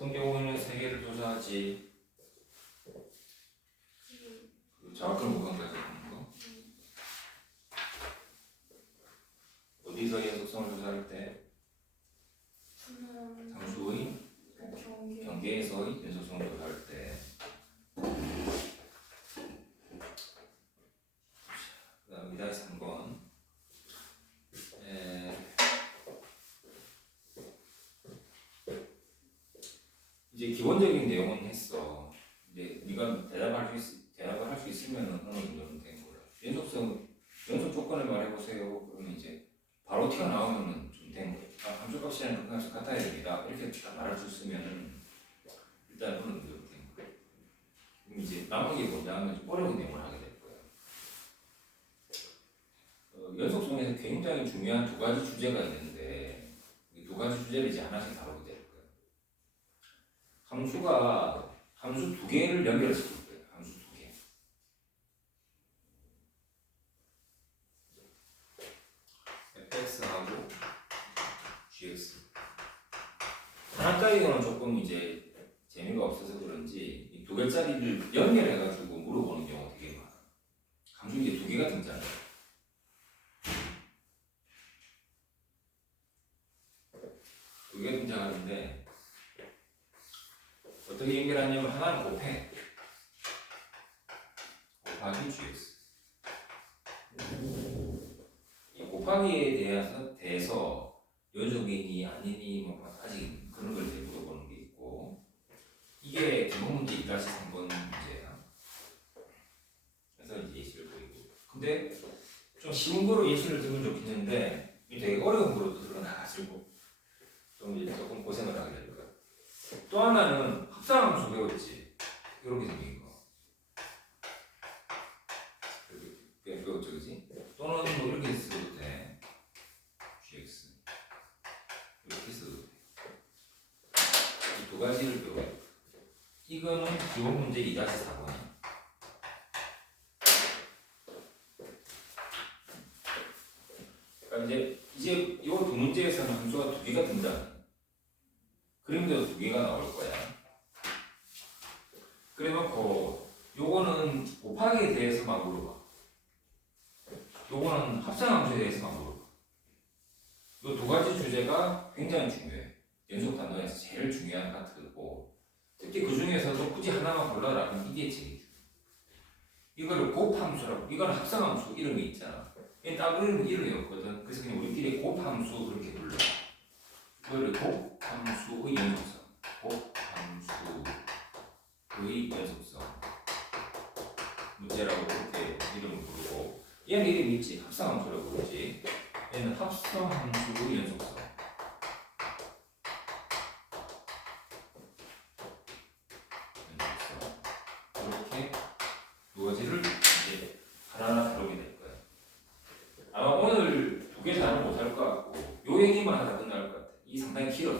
어떤 경우에는 세 개를 조사하지? 그 자학점 구간까지 하는 거. 어디서 연속성을 조사할 때? 상수의 경계에서의 연속성을 조사할 때. 그 다음 이다시 3번. 이제 기본적인 내용은 했어. 이제 네가 대답을 할 수 있으면 어느 정도는 된 거야. 연속 조건을 말해보세요. 그러면 이제 바로 튀어나오면은 좀 된 거야. 함수값이랑 극한값이 같아야 됩니다. 이렇게 딱 말할 수 있으면은 일단 어느 정도 된 거야. 그럼 이제 남은 게 뭐냐면 좀 어려운 내용을 하게 될 거야. 연속성에서 굉장히 중요한 두 가지 주제가 있는데 이 두 가지 주제를 이제 하나씩 다루게 될 거야. 함수 두 개를 연결시킬 거예요. 함수 두 개. fx하고 gx. 하나짜리는 조금 이제 재미가 없어서 그런지 이 두 개짜리를 연결해가지고 물어보는 경우가 되게 많아. 함수 이제 두 개가 등장해. 두 개 등장하는데 어떻게 연결하냐면 하나는 곱해. 곱하기 gx. 이 곱하기에 대해서 연속이니 아니니 뭐 아직 그런 걸 물어보는 게 있고 이게 기본 문제 2-3번 문제야. 그래서 이제 예시를 보이고. 근데 좀 쉬운 거로 예시를 들면 좋겠는데 되게 어려운 거로 들어나가지고 좀 이제 조금 고생을 하게 될 거야. 또 하나는 합성함수 배웠지. 이렇게 생긴 거. 그 저기지. 또는 뭐 이렇게 써도 돼. gx 이렇게 써도 돼. 이 두 가지를 배워요. 이거는 기본 문제 2-4번이야. 그러니까 이제 이 두 문제에서는 함수가 두 개가 등장해. 그림도 두 개가 나올 거야. 그래놓고 요거는 곱하기에 대해서만 물어봐. 요거는 합성함수에 대해서만 물어봐. 요 두 가지 주제가 굉장히 중요해. 연속 단원에서 제일 중요한 파트고 특히 그 중에서도 굳이 하나만 골라라 하면 이게 제일 중요해. 이거를 곱함수라고. 이거는 합성함수 이름이 있잖아. 얘는 따로 이름이 없거든. 그래서 그냥 우리끼리 곱함수 그렇게 불러. 이거를 곱함수의 연속성. 곱함수의 연속성. 문제라고 그렇게 이름을 부르고 얘는 이름이 있지. 합성함수라고 그러지. 얘는 합성함수의 연속성. 이렇게 두 가지를 이제 하나하나 다루게 될 거야. 아마 오늘 두 개 다는 못할 것 같고 요 얘기만 하다 끝날 것 같아. 이 상당히 길어.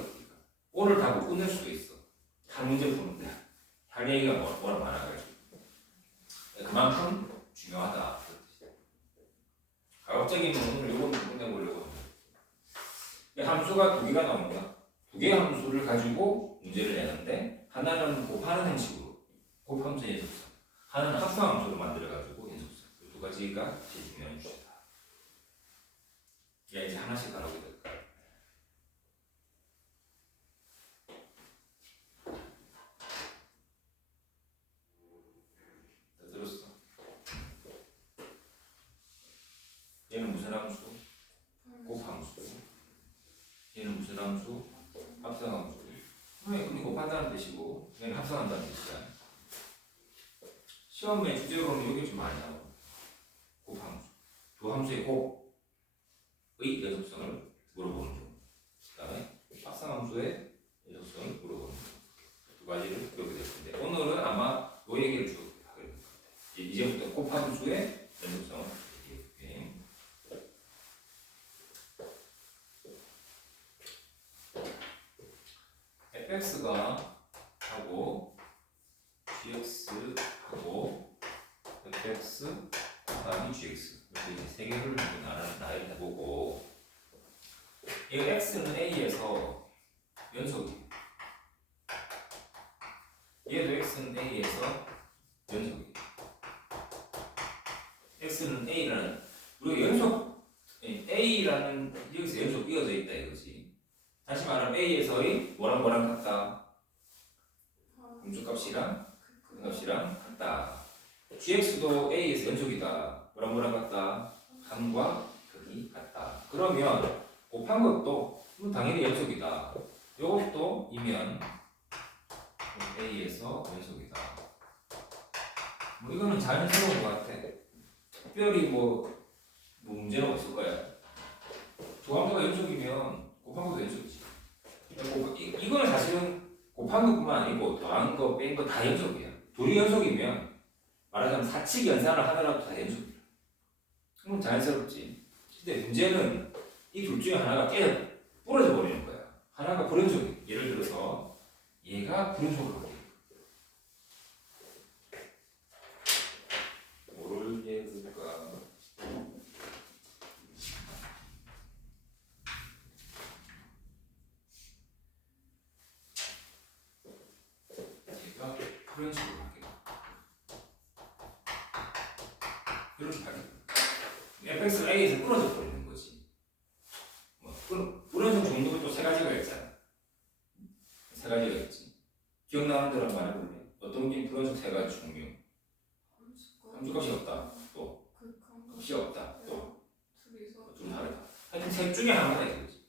오늘 다 못 끝낼 수도 있어. 한 문제 푸는데 할 얘기가 워낙 많아가지고 그만큼 중요하다. 가급적이면 오늘 요거는 끝내보려고 합니다. 함수가 두 개가 나옵니다. 두 개의 함수를 가지고 문제를 내는데 하나는 곱하는 형식으로 곱함수의 연속성, 하나는 합성함수로 만들어가지고 연속성. 이 두 가지가 제일 중요한 주제다. 이제 하나씩 다루게 될 거야. 다 들었어? 얘는 무슨 함수? 곱함수. 얘는 무슨 함수? 합성함수. 근데 곱한다는 뜻이고 얘는 합성한다는 뜻이야. 시험의 주제로는 여기 좀 많이 나와. 곱함수. 두 함수의 곱의 연속성을 물어보는 중. 그 다음에 합성함수의 연속성을 물어보는 중. 두 가지를 배우게 될 텐데 오늘은 아마 요 얘기를 쭉 하게 될 것 같아. 이제부터 곱함수의 연속성을 얘기해 볼게. fx가 하고 gx하고 fx 곱하기 gx 이렇게 이제 세 개를 나열을 해보고 이 x는 a에서 연속이에요. 얘도 x는 a에서 연속이에요. x는 a라는 우리가 연속 a라는 여기서 연속 이어져 있다 이거지. 다시 말하면 a에서의 뭐랑 같다. 함수값이랑 값이랑 같다. gx도 a에서 연속이다. 뭐랑 같다. 함과 극이 같다. 그러면 곱한 것도 당연히 연속이다. 이것도 이면 a에서 연속이다. 뭐 이거는 자연스러운 것 같아. 특별히 뭐 문제는 없을 거야. 조함수가 연속이면 곱한 것도 연속이지. 이거는 사실은 곱한 것뿐만 아니고 더한 거, 뺀 거 다 연속이야. 둘이 연속이면 말하자면 사칙 연산을 하더라도 다 연속이야. 그럼 자연스럽지. 근데 문제는 이 둘 중에 하나가 깨져 부러져 버리는 거야. 하나가 불연속이야. 예를 들어서 얘가 불연속으로 바뀌어. 뭐를 예를 들까? 얘가 불연속으로 바뀌어. 이렇게 바뀌어. fx가 a에서 끊어져 버리는 거지. 뭐 불연속 종류가 또 세 가지가 있잖아. 세 가지가 있지. 기억나는 대로 한번 말해볼래? 어떤 게 불연속 세 가지 종류? 함수값이 없다. 또 값이 없다. 또 둘이 다르다. 하여튼 셋 중에 하나다 이거지.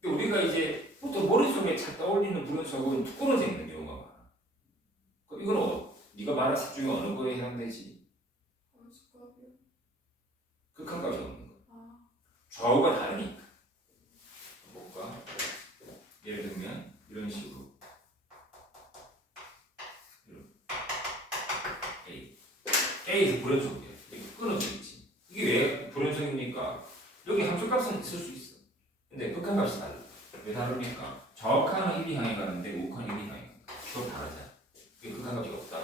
근데 우리가 이제 보통 머릿속에 착 떠올리는 불연속은 툭 끊어져 있는 경우가 많아. 그럼 이건 네가 말한 셋 중에 어느 거에 해당되지? 극한값이 없는 거. 좌우가 다르니까. 뭘까? 예를 들면 이런 식으로 A에서 불연속이야. 이게 끊어져 있지. 이게 왜 불연속입니까? 여기 함수값은 있을 수 있어. 근데 극한값이 달라. 왜 다릅니까? 좌우칸은 1이 향해 가는데 우칸은 1이 향해 간다. 이거 다르잖아. 이게 극한값이 없다.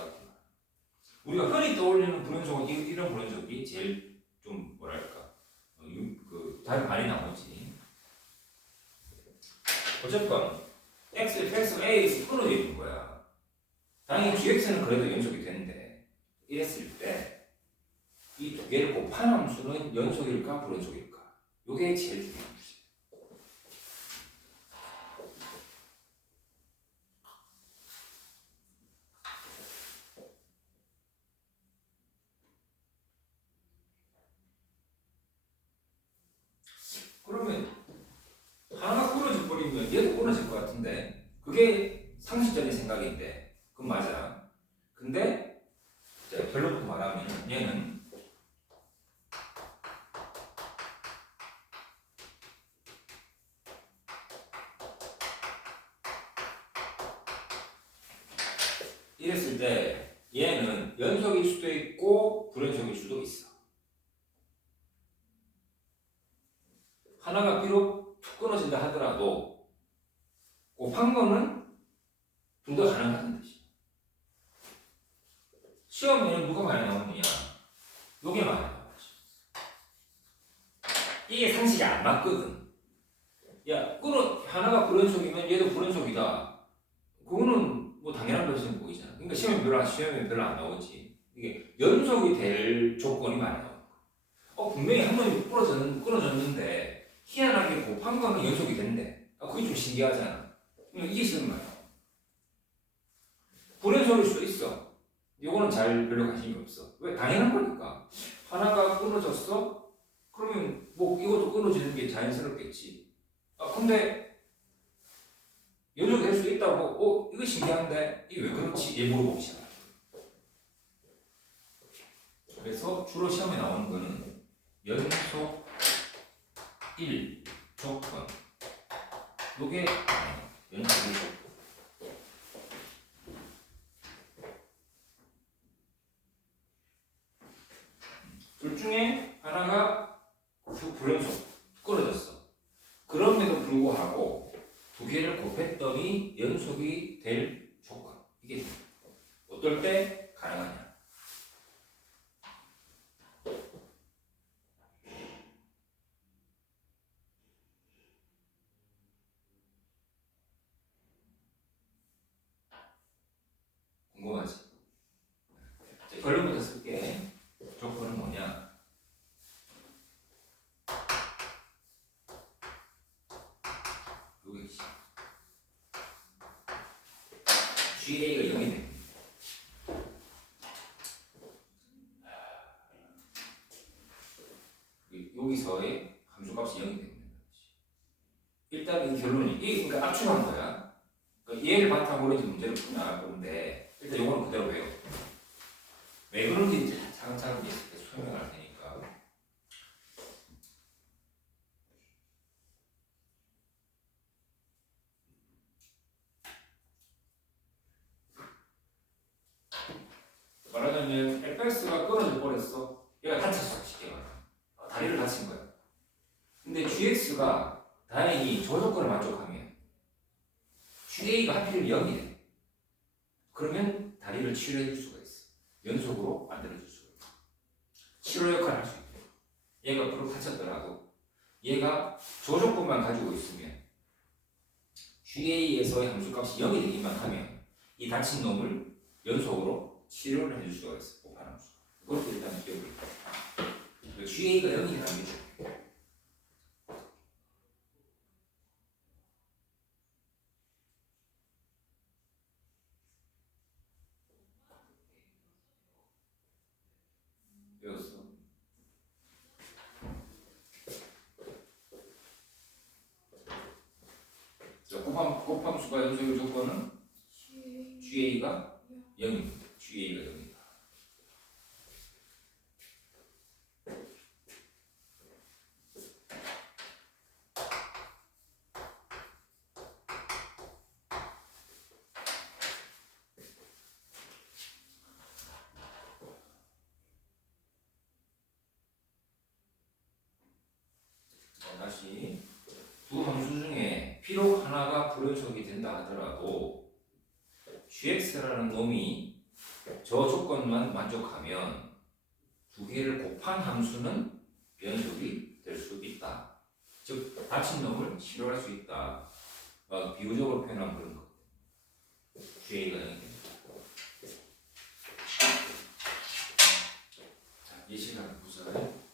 우리가 흔히 떠올리는 불연속은 이런 불연속이 제일 좀 뭐랄까 답이 많이 나오지. 어쨌건 fx가 a에서 끊어져 있는 거야. 당연히 gx는 그래도 연속이 되는데 이랬을 때 이 두 개를 곱한 함수는 연속일까 불연속일까? 이게 제일 중요한 문제예요. 그러면 하나가 끊어져 버리면 얘도 끊어질 것 같은데 그게 상식적인 생각인데 그건 맞아. 근데 결론부터 말하면 얘는 이랬을 때 얘는 연속일 수도 있고 불연속일 수도 있어. 하나가 비록 툭 끊어진다 하더라도 곱한 거는 둘 다 가능하다는 뜻이야. 시험에는 누가 많이 나오느냐? 요게 많이 나오지. 이게 상식이 안 맞거든. 야, 하나가 불연속이면 얘도 불연속이다. 그거는 뭐 당연한 것처럼 보이잖아. 그러니까 시험에 별로 안 나오지. 이게 연속이 될 조건이 많이 나와. 분명히 한 번이 끊어졌는데 희한하게 곱한 거는 연속이 된대. 그게 좀 신기하잖아. 이게 시험에 많이 나와. 불연속일 수도 있어. 요거는 잘 별로 관심이 없어. 왜? 당연한 거니까. 하나가 끊어졌어? 그러면 뭐 이것도 끊어지는 게 자연스럽겠지. 근데 연속이 될 수 있다고, 이거 신기한데? 이게 왜 그렇지? 얘 물어보기 시작해. 그래서 주로 시험에 나오는 거는 연속 1 조건. 요게 연속 1 조건. 둘 중에 하나가 불연속 끊어졌어. 그럼에도 불구하고 두 개를 곱했더니 연속이 될 조건. 이게 어떨 때 가능하냐? 궁금하지? 자, 결론부터 쓸게. 조건은 뭐냐? 요게 GA가 0이 돼. 여기서의 함수값이 0이 됩니다. 일단 이 결론이 이게 그러니까 압축한 거야. 그러니까 얘를 바탕으로 이제 문제를 풀어나갈 건데 일단 요거는 그대로 외워. 왜 그런지 이제 차근차근 설명할 테니까. 말하자면 fx가 끊어져 버렸어. 얘가 다쳤어. 쉽게 말하면 다리를 다친 거야. 근데 gx가 다행히 저 조건을 만족하면 GA가 하필 0이 돼. 그러면 다리를 치료해 줄 수가 있어. 연속으로 만들어 줄 수가 있어. 치료 역할을 할 수 있대. 얘가 그렇게 다쳤더라도 얘가 저 조건만 가지고 있으면 GA에서의 함수값이 0이 되기만 하면 이 다친 놈을 연속으로 치료를 해줄 수가 있어. 곱함수. 그것도 일단 기억을 해. GA가 0이라는 게 중요해. 배웠어. 자, 곱함수가 연속의 조건은 GA가 0입니다. GA가 0입니다. 다시 두 함수 중에 비록 하나가 불연속이 된다 하더라도 gx라는 놈이 저 조건만 만족하면 두 개를 곱한 함수는 연속이 될 수 있다. 즉 다친 놈을 치료할 수 있다. 비유적으로 표현한 그런 것. GA가 0이 됩니다. 자, 예시를 보자요.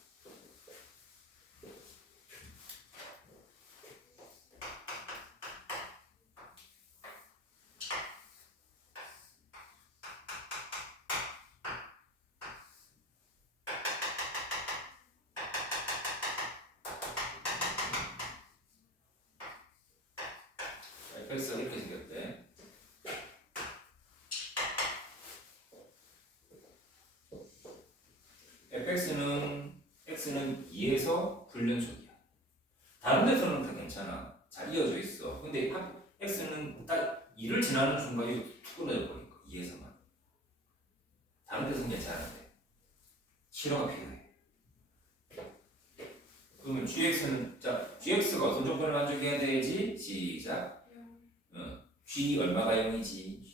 fx가 이렇게 생겼대. x는 2에서 불연속이야. 다른 데서는 다 괜찮아. 잘 이어져 있어. 근데 x는 딱 2를 지나는 순간 이거 툭 끊어져 버린 거. 2에서만. 다른 데서는 괜찮은데 치료가 필요해. 그러면 gx가 어떤 조건을 만족해야 되지? 시작. g 얼마가 0이지?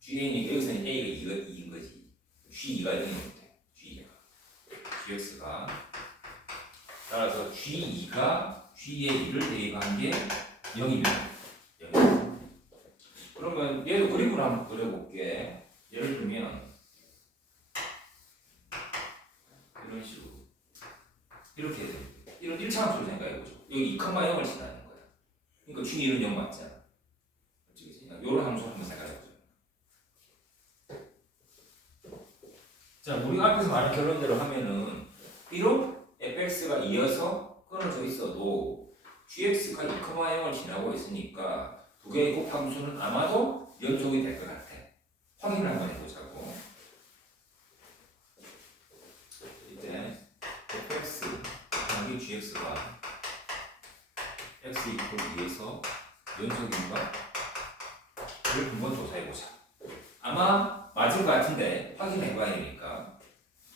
gA니까 여기서는 a가 2인 거지. g2가 0이면 돼. gx가 따라서 g2가 g의 2를 대입한 게 0이면 0. 그러면 얘도 그림으로 한번 그려볼게. 예를 들면 이런 식으로 이렇게 해야 돼. 이런 1차 함수를 생각해보죠. 여기 2,0을 지나는 거야. 그러니까 g2는 0 맞잖아. 이런 함수를 한번 생각해보죠. 자, 우리가 앞에서 말한 결론대로 하면은 비록 fx가 2여서 끊어져 있어도 gx가 2,0을 지나고 있으니까 두 개의 곱함수는 아마도 연속이 될 것 같아. 확인을 한번 해보자고. 이때 fx 더하기 gx가 x 이퀄 2에서 연속인가? 를 한번 조사해보자. 아마 맞을 것 같은데 확인해봐야 되니까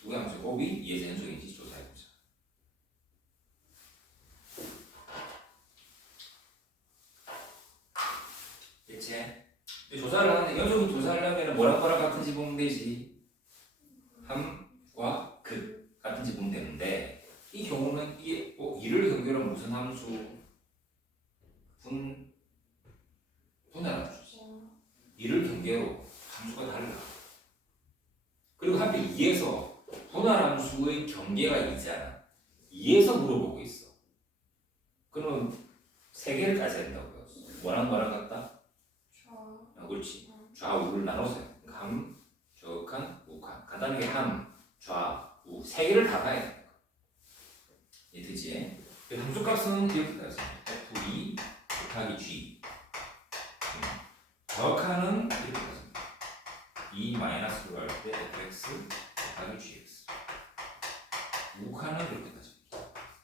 두 개 함수 곱이 2에서 연속인지 조사해보자. 대체 조사를 하는데 연속인 조사를 하면 뭐랑 같은지 보면 되지. 함과 극 같은지 보면 되는데 이 경우는 이게 2를 경계로 무슨 함수? 분할 함수지. 2를 경계로 함수가 달라. 그리고 하필 2에서 분할함수의 경계가 있잖아. 2에서 물어보고 있어. 그러면 3개를 따져야 된다고요. 뭐랑 뭐랑 같다? 그렇지. 좌우를 나눠서 함, 저극한, 우극한. 간단하게 함, 좌, 우 3개를 다 봐야 돼. 이해되지? 함수값은 이렇게 나왔어. F2 곱하기 G. 저극한은 이렇게 나왔습니다. 2 마이너스로 할 때 fx 곱하기 gx. 우극한은 이렇게 나왔습니다.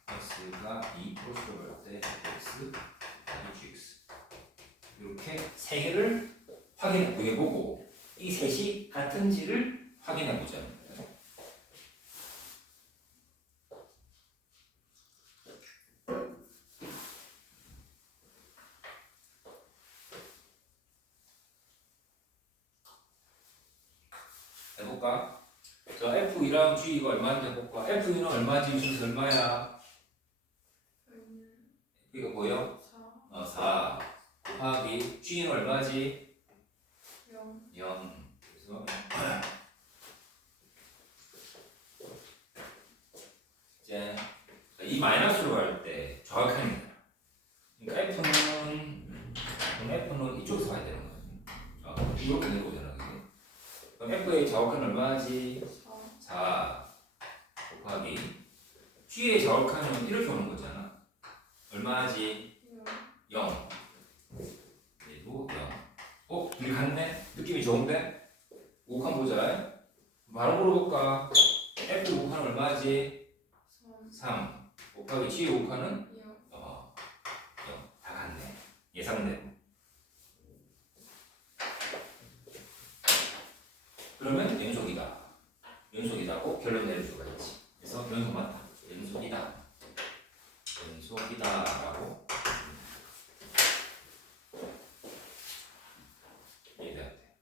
x가 2 플러스로 할 때 fx 곱하기 gx. 이렇게 3개를 확인해보고 이 셋이 같은지를 확인해보자. 해볼까? 자, F2랑 G가 얼마인지 해볼까? F2는 얼마지? G는 얼마야? F가 뭐요? 4 곱하기 G는 얼마지? 0. 그래서 이제 이 마이너스로 갈 때 정확합니다. 그러니까 F는 이쪽에서 가야 되는 거야. 이렇게 내려오잖아. 그럼 F의 좌우칸은 얼마지? 4 곱하기 G의 좌우칸은 이렇게 오는 거잖아. 얼마지? 0. 그리고 0. 둘이 같네? 느낌이 좋은데? 우칸 보자. 바로 물어볼까? F 우칸은 얼마지? 3 곱하기 G 우칸은 0. 다 같네. 예상대로. 그러면 연속이다. 연속이다고 결론 내릴 수가 있지. 그래서 연속 맞다. 연속이다. 연속이다라고 이해돼야 돼.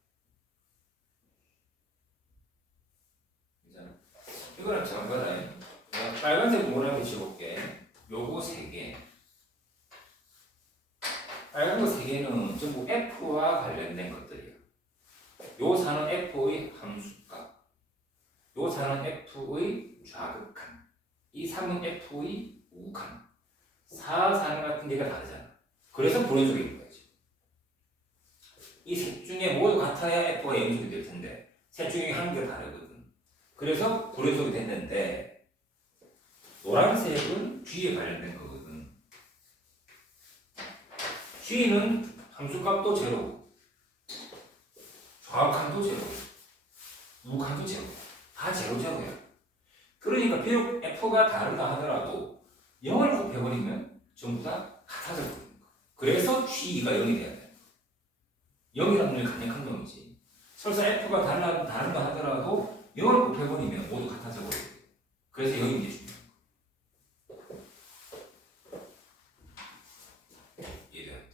괜찮아? 이거는 잠깐만. 내가 빨간색 뭐라고 지워볼게. 요거 3개. 빨간 거 3개는 전부 F와 관련된 것들이야. 요 4는 F의 함수값. 요 4는 F의 좌극한. 이 3은 F의 우극한. 4, 4는 같은 데가 다르잖아. 그래서 불연속인 거지. 이 셋 중에 모두 같아야 F가 연속이 될 텐데 셋 중에 한 개가 다르거든. 그래서 불연속이 됐는데 노란색은 G에 관련된 거거든. G는 함수값도 제로고 좌극한도 제로, 우극한도 제로, 다 제로야. 그러니까 비록 F가 다르다 하더라도 0을 곱해버리면 전부 다 같아져 버리는 거야. 그래서 G가 0이 돼야 돼. 0이라는 게 강력한 놈이지. 설사 F가 다르다 하더라도 0을 곱해버리면 모두 같아져 버려. 그래서 0이 게 중요한 거야. 이해돼야 돼.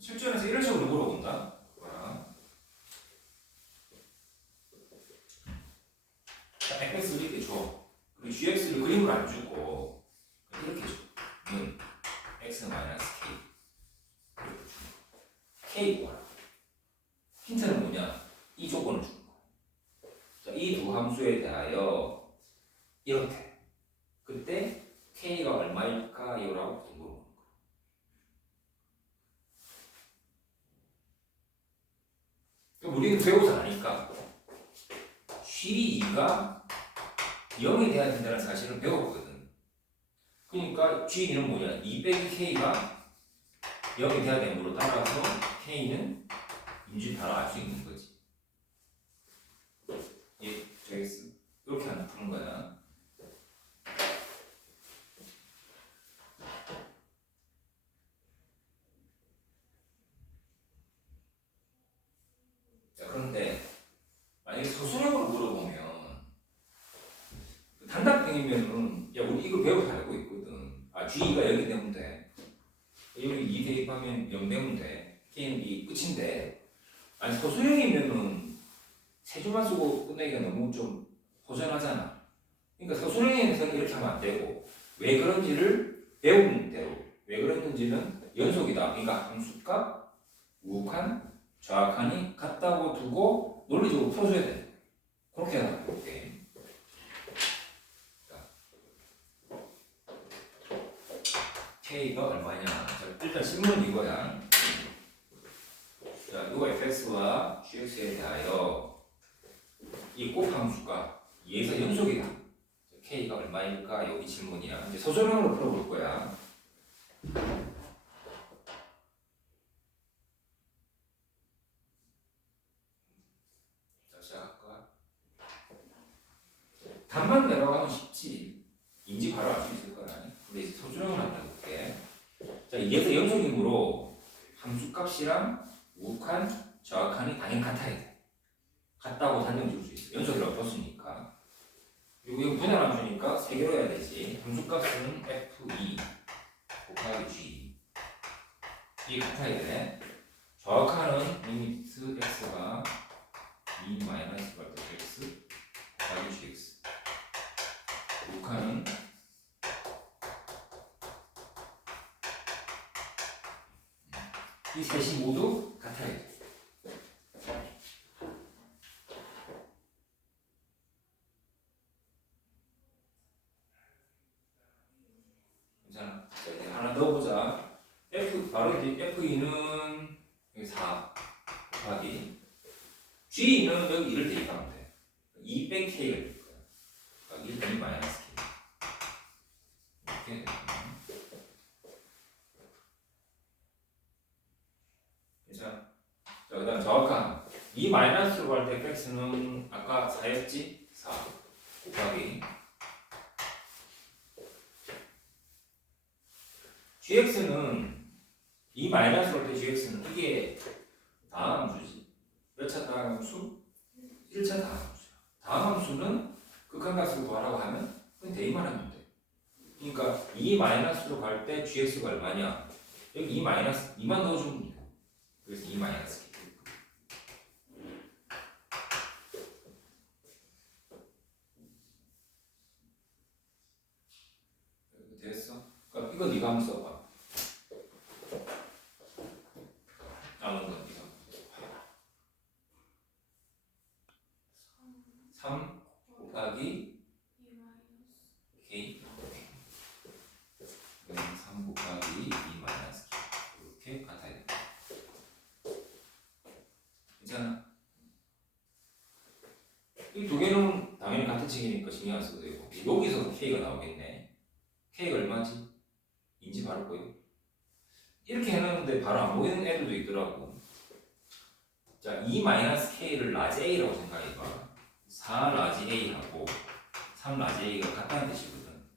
실전에서 이런 식으로 물어본다. 자, fx를 이렇게 줘. 그리고 gx를 그림을 안 주고 이렇게 줘. x 마이너스 k 이렇게 줘. k 뭐라? 힌트는 뭐냐? 이 조건을 주는 거야. 이 두 함수에 대하여 이렇게. 그때 k가 얼마일까요?라고 물어보는 거야. 우리는 배우자 아니까 G2가 0이 돼야 된다는 사실을 배웠거든. 그러니까 G2는 뭐냐? 2 빼기 K가 0이 돼야 되므로 따라서 K는 인지 바로 알 수 있는 거지. 예, 되겠어? 이렇게 하나 푸는 거야. 그런데 만약에 서술형으로 물어보면 단답형이면은 야 우리 이거 배워서 알고 있거든. G가 0이 되면 돼. 여기 2 대입하면 0 되면 돼. K는 2 끝인데 아니 서술형이면은 세 줄만 쓰고 끝내기가 너무 좀 허전하잖아. 그러니까 서술형에서는 이렇게 하면 안 되고 왜 그런지를 배운 대로 왜 그랬는지는 연속이다. 그러니까 함수값, 우칸, 좌칸이 같다고 두고 논리적으로 풀어줘야 돼. 그렇게 하나 볼게. K가 얼마냐? 자, 일단 질문은 이거야. 자, 이거 fx와 gx에 대하여 이 곱함수가 2에서 연속이다. K가 얼마일까? 여기 질문이야. 이제 서술형으로 풀어볼 거야. 자, 시작할까? 답만 내려가면 쉽지. 인지 바로 알 수 있을 거야. 근데 이제 서술형을 한번 해볼게. 자, 2에서 연속이므로 함수값이랑 우칸, 좌칸이 당연히 같아야 돼. 같다고 단정 지을 수 있어. 연속이라고 뒀으니까. 그리고 이거 분할함수니까 3개로 해야 되지. 함수값은 f2 곱하기 g. 이게 같아야 돼. 좌칸은 리미트 x가 2 마이너스 괄호 x 곱하기 gx. 우칸은 이 셋이 모두 같아야 돼. 괜찮아. 자, 이제 하나 넣어보자. 바로 이제 F2는 여기 4 곱하기 G는 여기 2를 대입하면 돼. 2 뺀 K가 될 거야. 그러니까 1 마이너스 K. 이렇게 괜찮아. 자, 그 다음 정확한 2 마이너스로 갈 때 fx는 아까 4였지? 4 곱하기 gx는 2 마이너스로 갈 때 gx는 이게 다함수지. 몇 차 다함수? 1차 다함수야. 다함수는 극한값으로 구하라고 하면 그냥 대입만 하면 돼. 그러니까 2 마이너스로 갈 때 gx가 얼마냐? 여기 2 마이너스 2만 넣어주면 돼. 그래서 2 마이너스 됐어? 그러니까 이거 네가 한번 써봐. 남은 건 네가 3 곱하기 K 3 곱하기 2 마이너스 K 이렇게 같아야 돼. 괜찮아? 이 두 개는 당연히 같은 층이니까 신경 안 써도 되고 여기서 K가 나오겠네. K가 얼마지? 인지 바로 보여? 이렇게 해놨는데 바로 안 보이는 애들도 있더라고. 자, 2 마이너스 K를 라지 A라고 생각해봐. 4 라지 A하고 3 라지 A가 같다는 뜻이거든.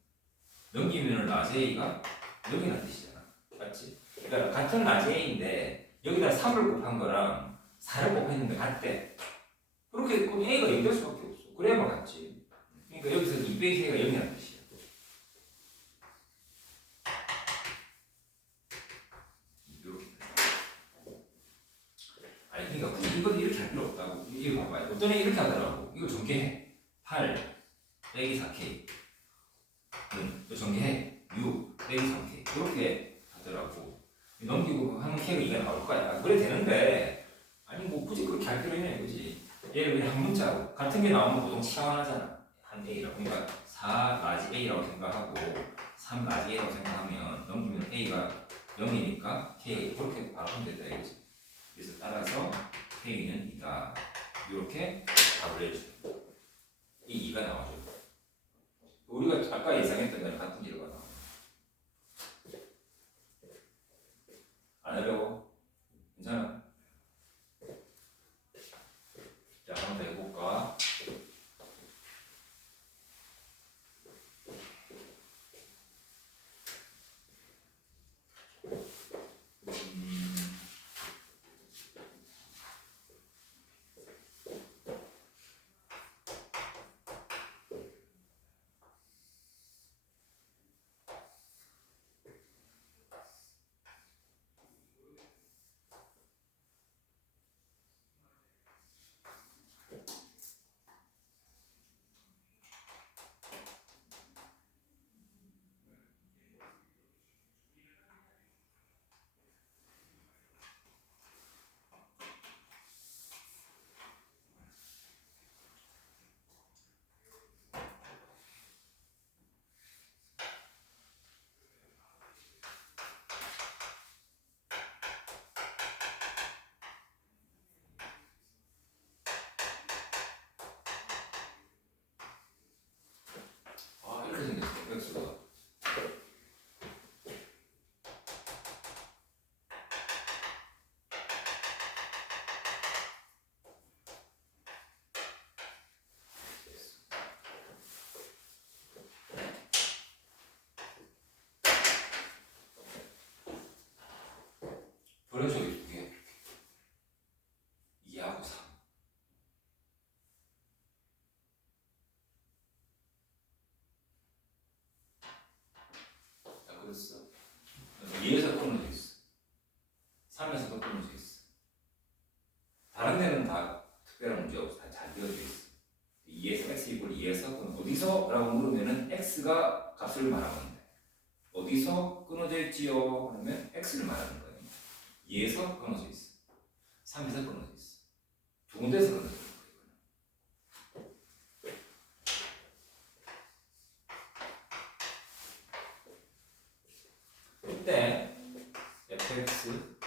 넘기면 라지 A가 0이라는 뜻이잖아. 맞지? 그러니까 같은 라지 A인데 여기다 3을 곱한 거랑 4를 곱했는데 같대. 그렇게 그럼 A가 0 될 수밖에 없어. 그래야만 같지. 그러니까 여기서 2 빼기 K가 0이라는 뜻이야. 이렇게. 아니 그러니까 굳이 이건 이렇게 할 필요 없다고. 이거 봐봐. 어떤 애 이렇게 하더라고. 이거 전개해. 8 빼기 4K. 또 전개해. 6 빼기 3K. 이렇게 하더라고. 넘기고 하는 K가 2가 나올 거야. 그래 되는데 아니 뭐 굳이 그렇게 할 필요 있냐 그지? 얘를 그냥 한 문자로 같은 게 나오면 보통 치환하잖아. 한 A라고. 그러니까 4 라지 A라고 생각하고 3 라지 A라고 생각하면 넘기면 A가 0이니까 K 그렇게 바로 하면 된다 이거지. 그래서 따라서 K는 2다. 이렇게 답을 해줘. 이 2가 나와줘. 우리가 아까 예상했던 거랑 같은 결과가 나와. 안 어려워? 괜찮아? 자, 한번 더 해볼까? 3에서도 끊어져 있어. 다른 데는 다 특별한 문제 없어. 다 잘 되어져 있어. 2에서 x 이퀄 2에서 어디서? 라고 물으면은 x가 값을 말하면 돼. 어디서 끊어져 있지요? 하면 x를 말하는 거예요. 2에서 끊어져 있어. 3에서 끊어져 있어. 두 군데에서 끊어져 있어. 이때 fx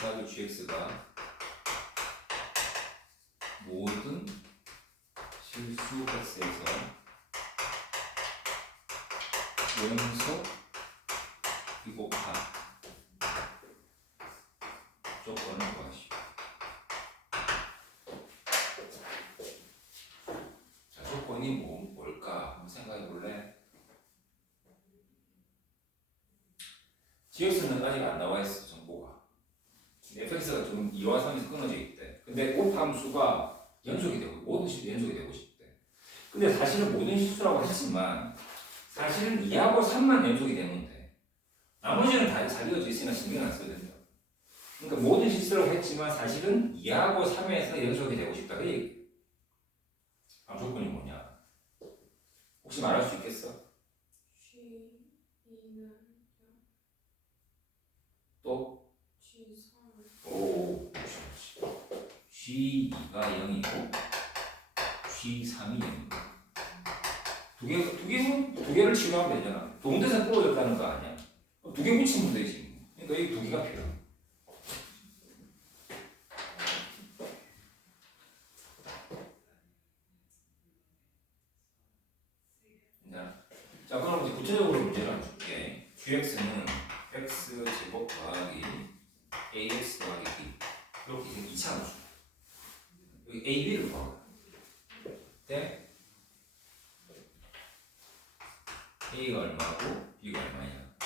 곱하기 gx가 모든 실수 x에서 용서 비곱하 조건을 구하시오. 자, 조건이 뭘까? 한번 생각해 볼래? gx는 아직 안 나와 있어, 정보가. fx가 좀 2와 3에서 끊어져 있대. 근데 곱함수가 연속이 되고, 모든 실수 연속이 되고 싶대. 근데 사실은 모든 실수라고 했지만, 사실은 2하고 3만 연속이 되면 돼. 나머지는 다 잘 이어져 있으니까 신경 안 써야 된다. 그러니까 모든 실수라고 했지만, 사실은 2하고 3에서 연속이 되고 싶다. 그 얘기. 다음 조건이 뭐냐? 혹시 말할 수 있겠어? 또? 오, G2가 0이고 G3이 0이고 두 개를 치료하면 되잖아. 동대에서 부러졌다는 거 아니야? 두 개 붙이면 되지. 그러니까 이 두 개가 필요해. 자, 그럼 이제 구체적으로 문제를 줄게. gx는 x 제곱 더하기 ax 더하기 b 이렇게 2차로 줘. 여기 a, b를 구하고 때 a가 얼마고 b가 얼마냐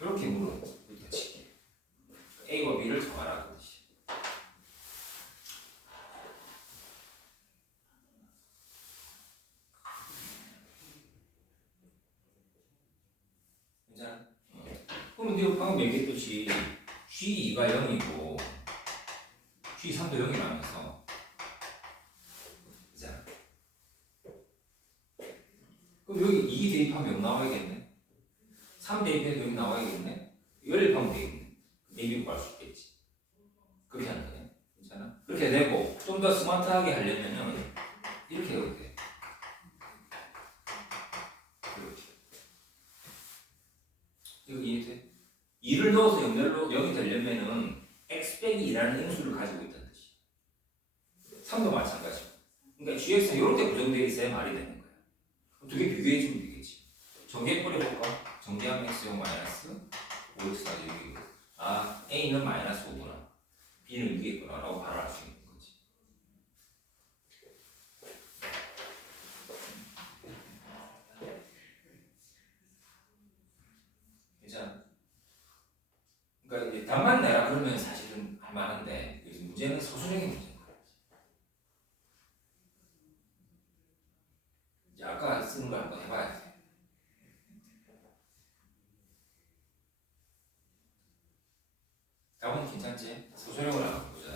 이렇게 물어. 이렇게 칠게. a와 b를 정하라 그 뜻이. 괜찮아? 그럼 내가 방금 얘기했듯이 G2가 0이고 G3도 0이 나면서 자, 그럼 여기 2 대입하면 0 나와야겠네. 3 대입해도 0 나와야겠네. 연립하면 되겠네. A, B 구할 수 있겠지. 그렇게 하면 되네. 괜찮아? 그렇게 되고 좀 더 스마트하게 하려면은 이렇게 해도 돼. 이렇게. 이거 이해돼? 2를 넣어서 0이 되려면은 x 빼기 2라는 인수를 가지고 있다는 뜻이. 3도 마찬가지. 그러니까 gx는 이렇게 고정되어 있어야 말이 되는 거야. 두 개 비교해 주면 되겠지. 정리해 버려볼까? 정리하면 x0 마이너스 5x가 여기고 아 a는 마이너스 5구나 b는 6이구나 라고 바로 알 수 있는 거지. 괜찮아? 그러니까 이제 답만 내라 그러면 사실은 할만한데 문제는 소수적인 문제인 거야. 이제 아까 쓰는 걸 한번 해봐야 돼. 답은 괜찮지? 소수령을 한번 보자.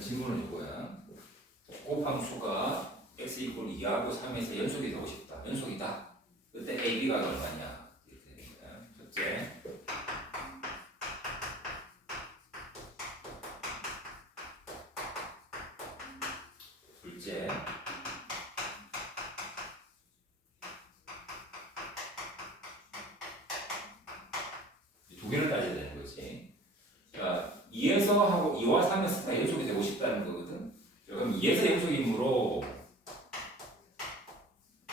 질문은 이거야. 곱함수가 x 이퀄 2하고 3에서 연속이 되고 싶다. 연속이다. 그때 a, b가 얼마냐? 이렇게 되는 거야. 첫째. 둘째. 두 개를 따져야 되는 거지. 자, 2에서 하고 2와 3에서 다 연속이 되고 싶다는 거거든. 그럼 2에서 연속이므로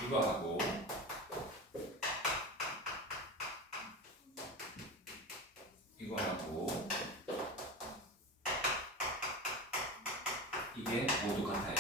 이거 하고 이거 하고 이게 모두 같아요.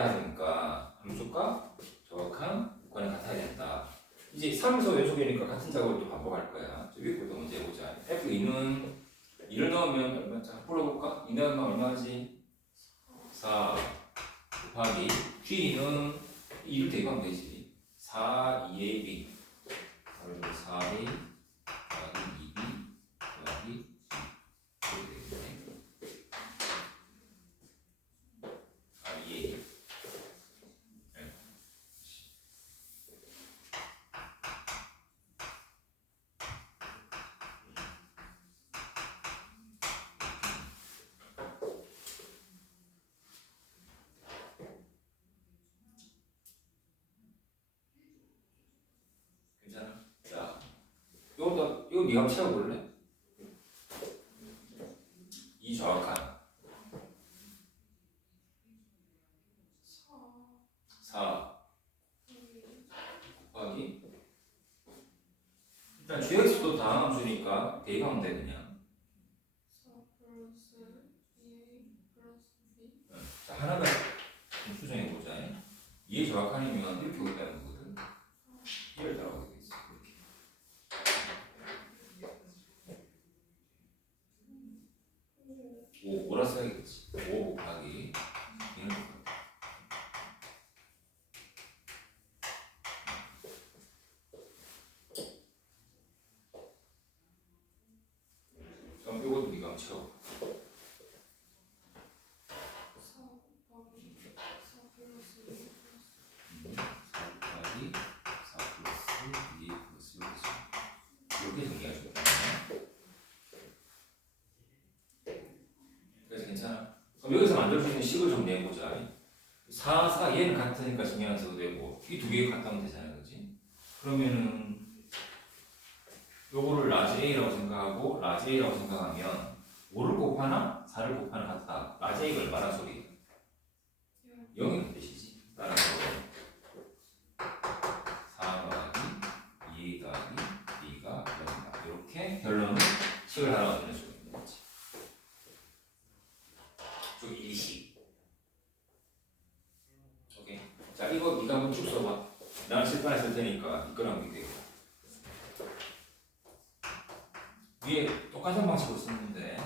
해야 하니까 함수가 정확한 곡간이 같아야 된다. 이제 3에서 연속이니까 같은 작업을 또 반복할 거야. 위에 것도 먼저 해보자. F2는 2를 넣으면 얼마? 자, 풀어볼까? 2 넣으면 얼마지? 4 곱하기 Q는 2를 대입하면 되지. 4, 2의 B. 4A 더하기 2B 더하기 2. 이렇게 되겠네. 아, 2A. 괜찮아? 자, 이거 네가 한번 채워볼래? 이 정확한 4 곱하기 일단 GX도 다음 함수니까 대입하면 돼 그냥. 4 플러스 2A 플러스 B. 자, 하나만 좀 수정해보자. 2의 정확한이면 이렇게 오겠다는 거거든. 1을 따라가게 돼 있어. 이렇게. 5라 써야겠지. 5 곱하기 2는 똑같아. 그럼 이것도 네가 한번 채워. 4 곱하기 4 플러스 2 플러스 4 곱하기 4 플러스 2 플러스 이렇게 정리가 좋다. 그래서 괜찮아. 그럼 여기서 만들 수 있는 식을 좀 내보자. 4, 4 얘는 같으니까 정리 안 써도 되고 이 두 개가 같다면 되잖아, 그렇지? 그러면은 요거를 라지 A라고 생각하고 라지 A라고 생각하면 5를 곱하나 4를 곱하나 같다. 라지 A가 얼마나 소리? 0이 뜻이지. 따라서 4 더하기 2 더하기 B가 0이다. 이렇게 결론은 식을 하나 얻는 수가 있는 거지. 쭉 일식. 오케이. 자, 이거 네가 한번 쭉 써봐. 나는 칠판에 쓸 테니까 이거랑 비교해. 위에 똑같은 방식으로 썼는데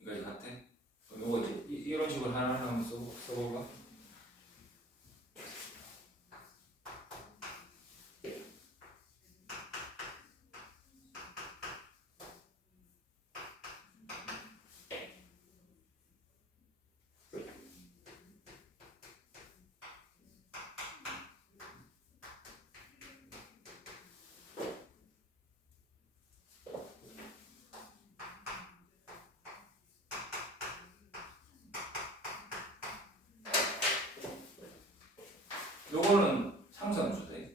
이거 같아? 그럼 이거 이제 이런 식으로 하나하나 한번 써볼까? 요거는 상수함수대.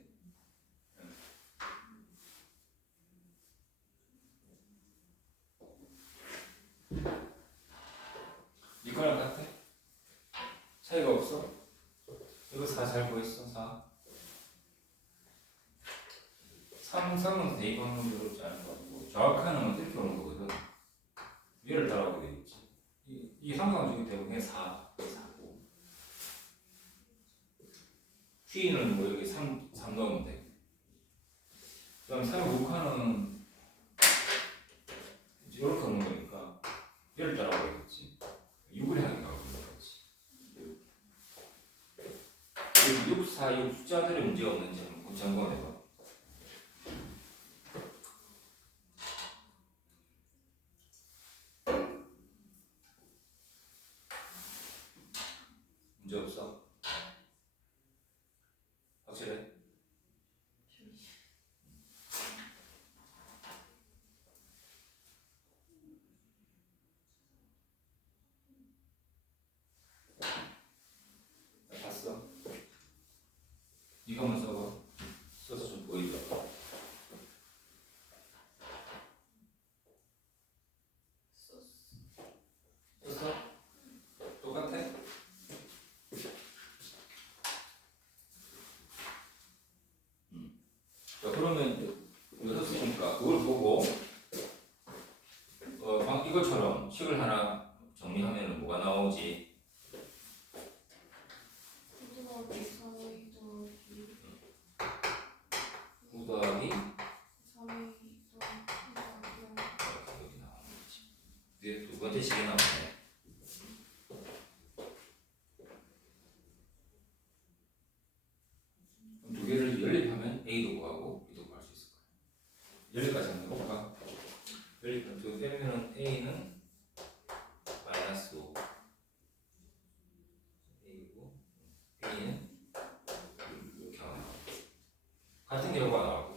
이거랑 같아? 차이가 없어? 이거 4 잘 보였어? 4 3은 대입하는 건 어렵지 않은 거 같고 정확한 은 이렇게 오는 거거든. 위를 따라가게 돼 있지. 이 상수함수이기 때문에 4 4고 Q는 뭐 여기 3 넣으면 돼. 그 다음 3 6하는 이렇게 오는 거니까 얘를 따라가겠지. 6을 향해 가고 있는 거지. 6, 4, 6 숫자들이 문제가 없는지 한번 점검해봐. 문제 없어? 확실해? 봤어? 이거 한번 써봐. 써서 좀 그러면 이거 썼으니까 그걸 보고 이것처럼 식을 하나 정리하면 뭐가 나오지? 9 더하기 4a 더하기 9 더하기 3a 더하기 여기 나오는 거지. 이게 두 번째 식이 나오네. 그럼 두 개를 연립하면 A도 구하고 B도 구할 수 있을 거야. 연립까지 한번 해볼까? 연립은 두 빼면은 A는 마이너스 5 A고 B는 이렇게 나와. 같은 결과가 나올